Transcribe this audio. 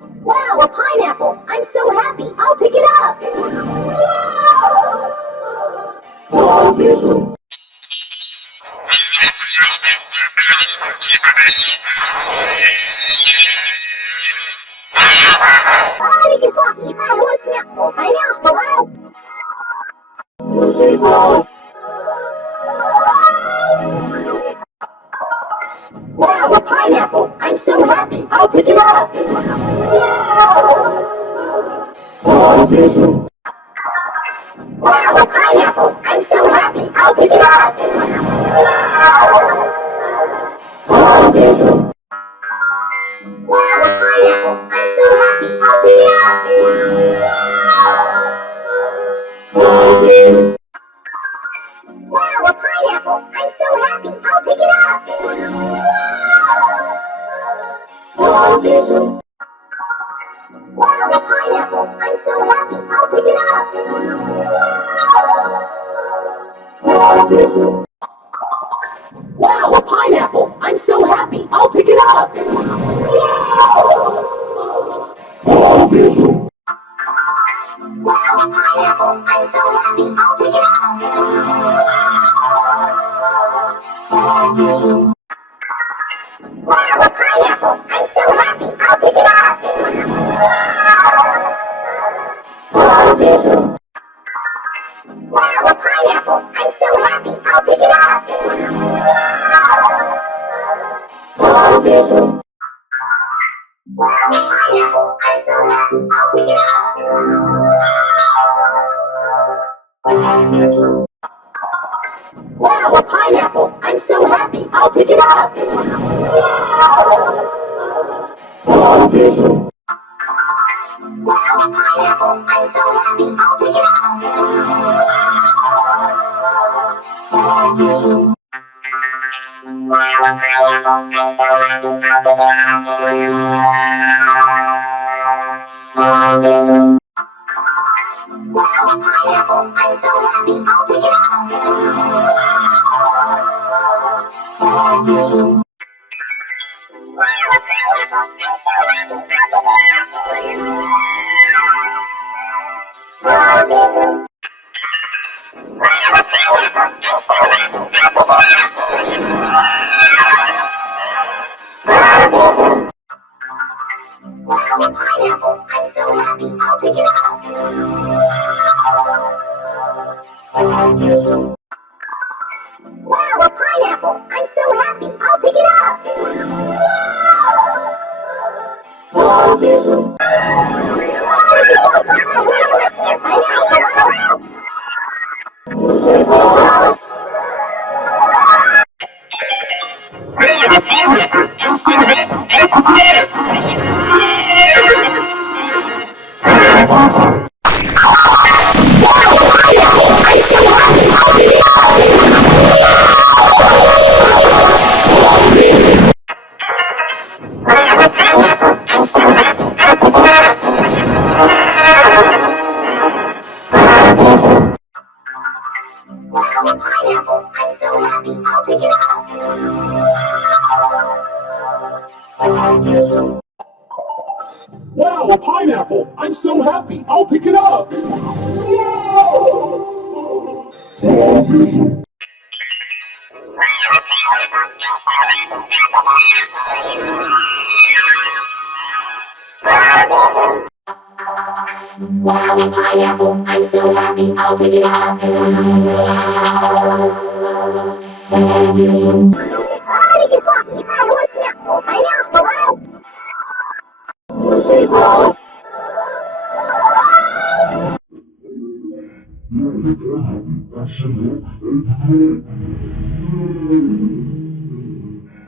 Wow, a pineapple! I'm so happy! I'll pick it up! Wow! Wow, a pineapple! I'm so happy! I'll pick it up! Wow, a pineapple! I'm so happy! I'll pick it up! Wow, a pineapple! I'm so happy! I'll pick it up! Wow, a pineapple! I'm so happy! I'll pick it up! Wow, a pineapple! I'm so happy! I'll pick it up! Wow, a pineapple! I'm so happy! I'll pick it up! Wow, a pineapple! I'm so happy! I'll pick it up! Wow, a pineapple! I'm so happy! I'll pick it up! Wow, a pineapple! I'm so happy! I'll pick it up! Wow, a pineapple! I'm so happy! I'll pick it up! Wow, a pineapple! I'm so happy! I'll pick it up! Wow, a pineapple! I'm so happy! I'll pick it up! Wow, a pineapple! I'm so happy! I'll pick it up! Wow, a pineapple! I'm so happy! I'll pick it up! Wow, a pineapple! I'm so happy! I'll pick it up! Wow, a pineapple! I'm so happy! I'll pick it up! Wow, a pineapple! I'm so happy! I'll pick it up! Wow, a pineapple! I'm so happy! I'll pick it up! Wow, a pineapple! I'm so happy! I'll pick it up! Wow, a pineapple! I'm so happy! I'll pick it up! Wow, a pineapple! I'm so happy! I'll pick it up!